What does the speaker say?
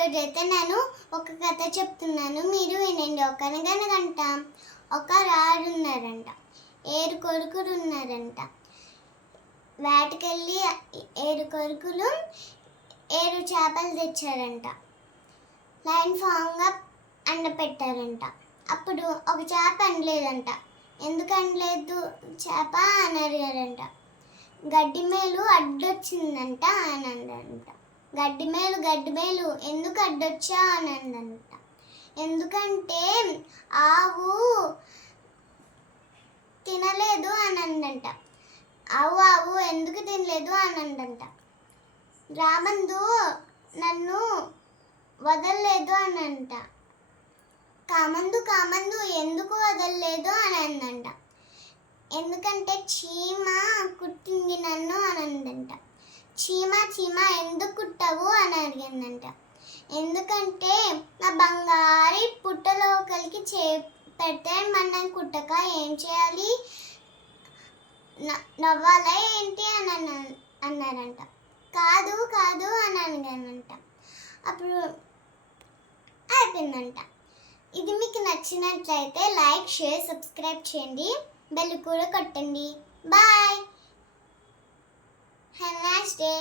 ఈరోజైతే నేను ఒక కథ చెప్తున్నాను, మీరు వినండి. ఒకనగనగంట ఒక రాజు ఉన్నారంట, 7 కొడుకులు ఉన్నారంట. వేటకెళ్ళి 7 కొడుకులు 7 చేపలు తెచ్చారంట. లైన్ ఫామ్గా పెట్టారంట. అప్పుడు ఒక చేప అనలేదంట. ఎందుకు అనలేదు చేప అని అడిగారంట. గడ్డి మేలు అడ్డొచ్చిందంట అని అన్నారంట. గడ్డి మేలు ఎందుకు అడ్డొచ్చా అని అందంట. ఎందుకంటే ఆవు తినలేదు అని అందంట. ఆవు ఎందుకు తినలేదు అని అందంట. రామందు నన్ను వదలలేదు అని అంట. కామందు ఎందుకు వదలలేదు అని అందంట. ఎందుకంటే చీమ కుట్టింది నన్ను అని అందంట. చీమ ఎందుకు కుట్టావు అని అడిగిందంట. ఎందుకంటే నా బంగారు పుట్టలోకలికి పెడితే మనం కుట్టక ఏం చేయాలి, నవ్వాలా ఏంటి అని అన్నారంట. కాదు అని అడిగానంట. అప్పుడు అయిపోయిందంట. ఇది మీకు నచ్చినట్లయితే లైక్, షేర్, సబ్స్క్రైబ్ చేయండి, బెల్ కూడా కొట్టండి. Bye, have a nice day.